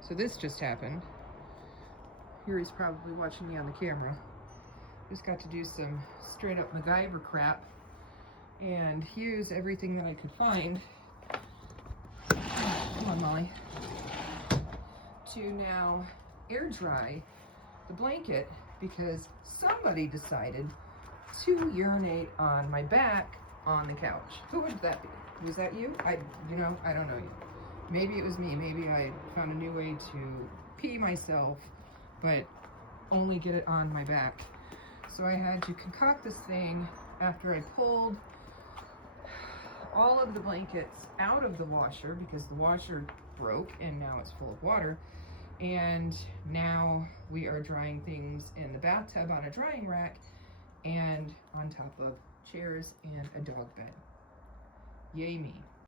So this just happened. Yuri's probably watching me on the camera. Just got to do some straight up MacGyver crap and use everything that I could find. Come on, Molly. To now air dry the blanket because somebody decided to urinate on my back on the couch. Who would that be? Was that you? I don't know you. Maybe it was me. Maybe I found a new way to pee myself, but only get it on my back. So I had to concoct this thing after I pulled all of the blankets out of the washer because the washer broke and now it's full of water. And now we are drying things in the bathtub on a drying rack and on top of chairs and a dog bed. Yay me.